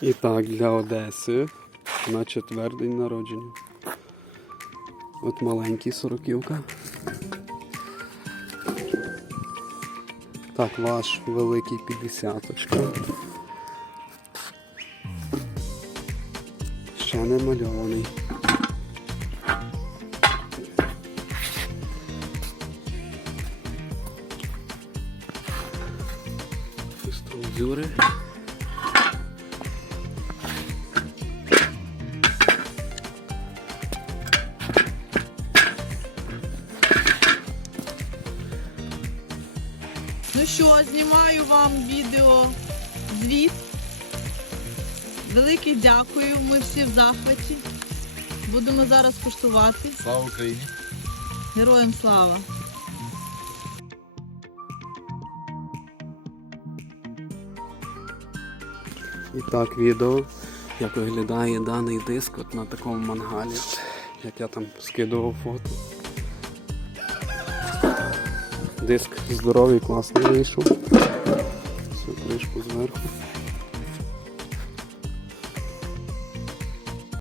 І так, для Одеси на четвер народження. От маленький сороківка. Так, ваш великий 50 Ще не мальований. Струндзюри. Ну що, знімаю вам відео звіт. Велике дякую, ми всі в захваті. Будемо зараз куштувати. Слава Україні! Героям слава! І так, відео, як виглядає даний диск от на такому мангалі, як я там скидував фото. Диск здоровий, класний вийшов. Всю кришку зверху.